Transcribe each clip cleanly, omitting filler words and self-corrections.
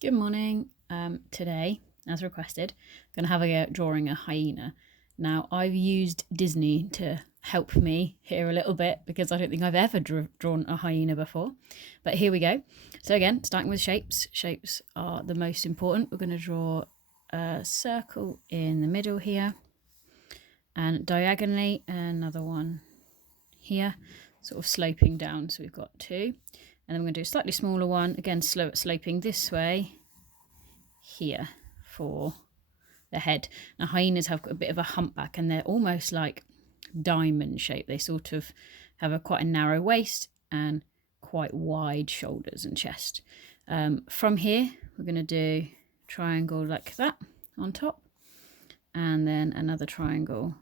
Good morning. Today, as requested, I'm going to have a go at drawing a hyena. Now, I've used Disney to help me here a little bit because I don't think I've ever drawn a hyena before. But here we go. So again, starting with shapes. Shapes are the most important. We're going to draw a circle in the middle here, and diagonally another one here, sort of sloping down. So we've got two. And then we're going to do a slightly smaller one, again sloping this way here for the head. Now hyenas have got a bit of a humpback and they're almost like diamond shape. They sort of have quite a narrow waist and quite wide shoulders and chest. From here we're going to do triangle like that on top, and then another triangle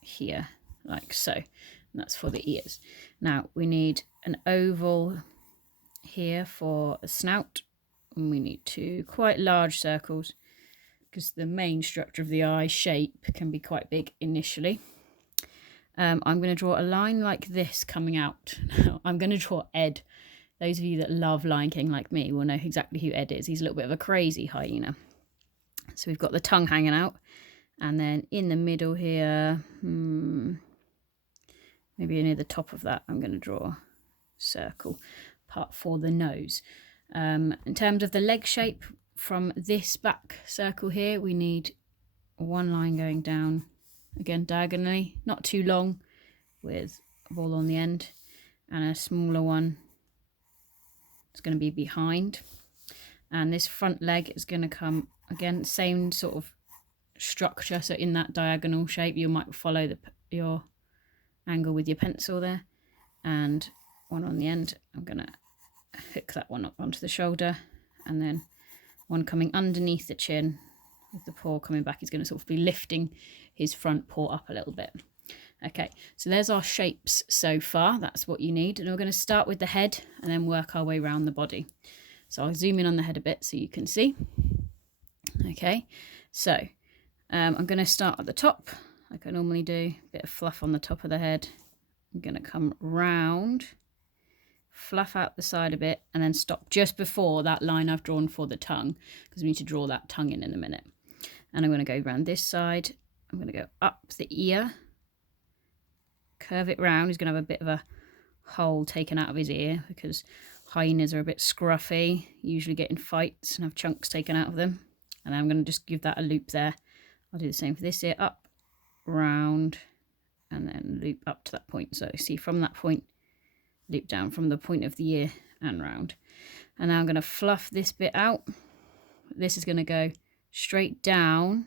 here like so, and that's for the ears. Now we need an oval here for a snout, and we need two quite large circles because the main structure of the eye shape can be quite big initially. I'm going to draw a line like this coming out. Now, I'm going to draw Ed. Those of you that love Lion King like me will know exactly who Ed is. He's a little bit of a crazy hyena. So we've got the tongue hanging out, and then in the middle here, maybe near the top of that, I'm going to draw a circle part for the nose. In terms of the leg shape, from this back circle here, we need one line going down, again diagonally, not too long, with a ball on the end, and a smaller one is going to be behind. And this front leg is going to come, again, same sort of structure. So in that diagonal shape, you might follow your angle with your pencil there, and one on the end. I'm going to hook that one up onto the shoulder, and then one coming underneath the chin with the paw coming back. He's going to sort of be lifting his front paw up a little bit. Okay, so there's our shapes so far. That's what you need. And we're going to start with the head and then work our way around the body. So I'll zoom in on the head a bit so you can see. Okay, so I'm going to start at the top like I normally do. A bit of fluff on the top of the head. I'm going to come round, fluff out the side a bit, and then stop just before that line I've drawn for the tongue, because we need to draw that tongue in a minute. And I'm going to go around this side. I'm going to go up the ear, curve it round. He's going to have a bit of a hole taken out of his ear because hyenas are a bit scruffy, usually get in fights and have chunks taken out of them. And I'm going to just give that a loop there. I'll do the same for this ear, up, round, and then loop up to that point. So see, from that point, loop down from the point of the ear and round. And now I'm going to fluff this bit out. This is going to go straight down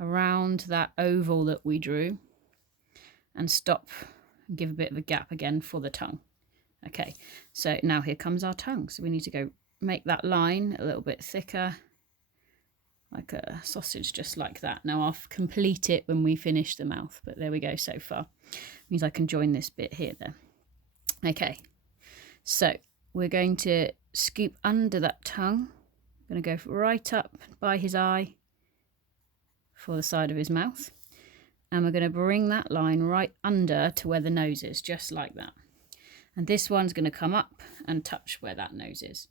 around that oval that we drew and stop and give a bit of a gap again for the tongue. Okay, so now here comes our tongue. So we need to go make that line a little bit thicker, like a sausage, just like that. Now I'll complete it when we finish the mouth, but there we go so far. Means I can join this bit here there. Okay, so we're going to scoop under that tongue. I'm going to go right up by his eye for the side of his mouth. And we're going to bring that line right under to where the nose is, just like that. And this one's going to come up and touch where that nose is.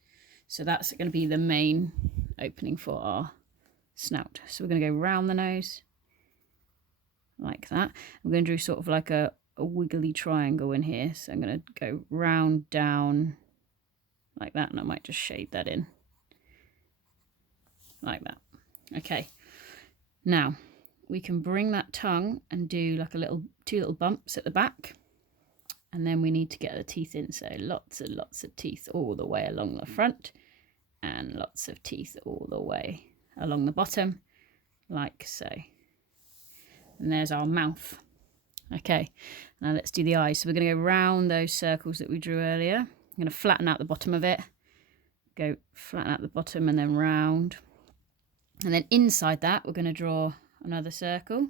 So that's going to be the main opening for our snout. So we're going to go round the nose like that. I'm going to do sort of like a wiggly triangle in here. So I'm going to go round, down like that, and I might just shade that in like that. Okay, now we can bring that tongue and do like two little bumps at the back, and then we need to get the teeth in. So lots and lots of teeth all the way along the front, and lots of teeth all the way along the bottom, like so. And there's our mouth. Okay, now let's do the eyes. So we're going to go round those circles that we drew earlier. I'm going to flatten out the bottom of it, go flatten out the bottom and then round. And then inside that, we're going to draw another circle.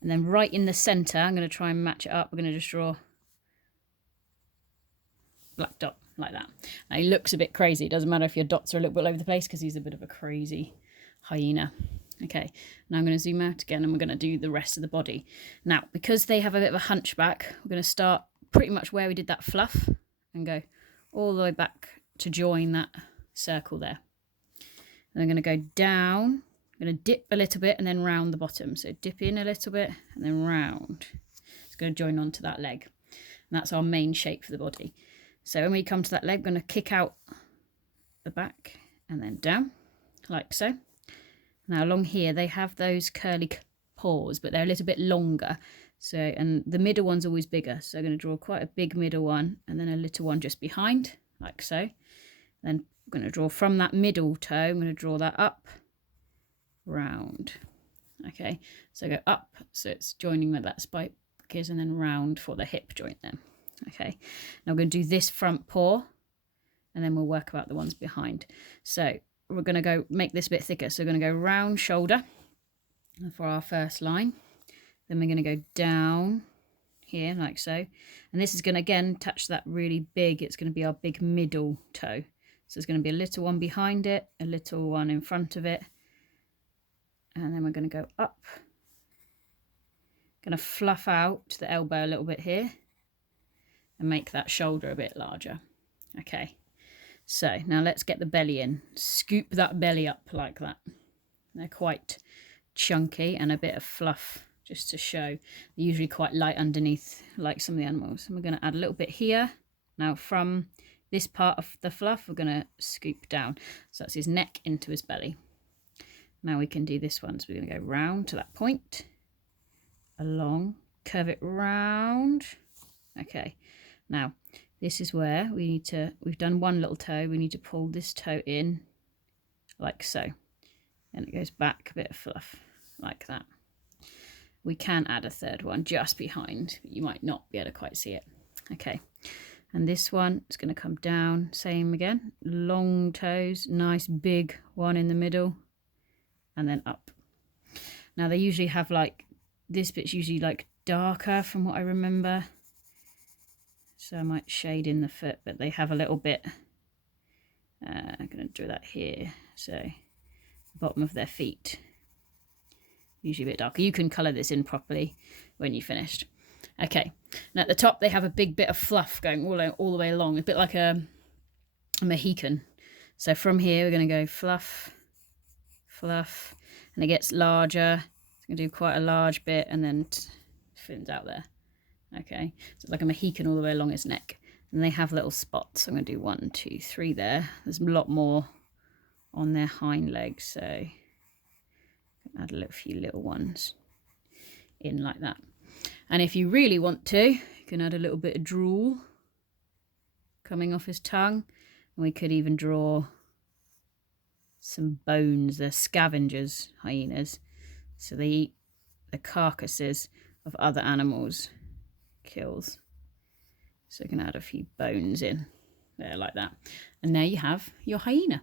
And then right in the centre, I'm going to try and match it up. We're going to just draw a black dot like that. Now he looks a bit crazy. It doesn't matter if your dots are a little bit all over the place because he's a bit of a crazy hyena. Okay, now I'm going to zoom out again and we're going to do the rest of the body. Now, because they have a bit of a hunchback, we're going to start pretty much where we did that fluff and go all the way back to join that circle there. And I'm going to go down. I'm going to dip a little bit and then round the bottom. So dip in a little bit and then round. It's going to join onto that leg. And that's our main shape for the body. So when we come to that leg, we're going to kick out the back and then down, like so. Now along here, they have those curly paws, but they're a little bit longer. So, and the middle one's always bigger. So I'm going to draw quite a big middle one and then a little one just behind, like so. Then I'm going to draw from that middle toe, I'm going to draw that up, round. Okay, so go up, so it's joining where that spike is, and then round for the hip joint then. Okay, now we're going to do this front paw, and then we'll work about the ones behind. So we're going to go make this a bit thicker. So we're going to go round shoulder for our first line. Then we're going to go down here like so. And this is going to again touch that really big, it's going to be our big middle toe. So there's going to be a little one behind it, a little one in front of it. And then we're going to go up. Going to fluff out the elbow a little bit here and make that shoulder a bit larger. Okay, so now let's get the belly in. Scoop that belly up like that. They're quite chunky and a bit of fluff just to show. They're usually quite light underneath like some of the animals. And we're going to add a little bit here. Now from this part of the fluff, we're going to scoop down. So that's his neck into his belly. Now we can do this one. So we're going to go round to that point, along, curve it round. Okay, now this is where we need to, we've done one little toe, we need to pull this toe in like so. And it goes back, a bit of fluff, like that. We can add a third one just behind, but you might not be able to quite see it. Okay, and this one is going to come down, same again, long toes, nice big one in the middle, and then up. Now they usually have like, this bit's usually like darker from what I remember. So I might shade in the foot, but they have a little bit, I'm going to do that here. So bottom of their feet, usually a bit darker. You can colour this in properly when you've finished. Okay, and at the top they have a big bit of fluff going all the way along, a bit like a Mohican. So from here we're going to go fluff, fluff, and it gets larger. It's going to do quite a large bit and then fins out there. Okay, so it's like a Mohican all the way along his neck. And they have little spots. I'm going to do 1, 2, 3 there. There's a lot more on their hind legs, so add a few little ones in like that. And if you really want to, you can add a little bit of drool coming off his tongue. And we could even draw some bones. They're scavengers, hyenas. So they eat the carcasses of other animals' kills. So you can add a few bones in there like that. And there you have your hyena.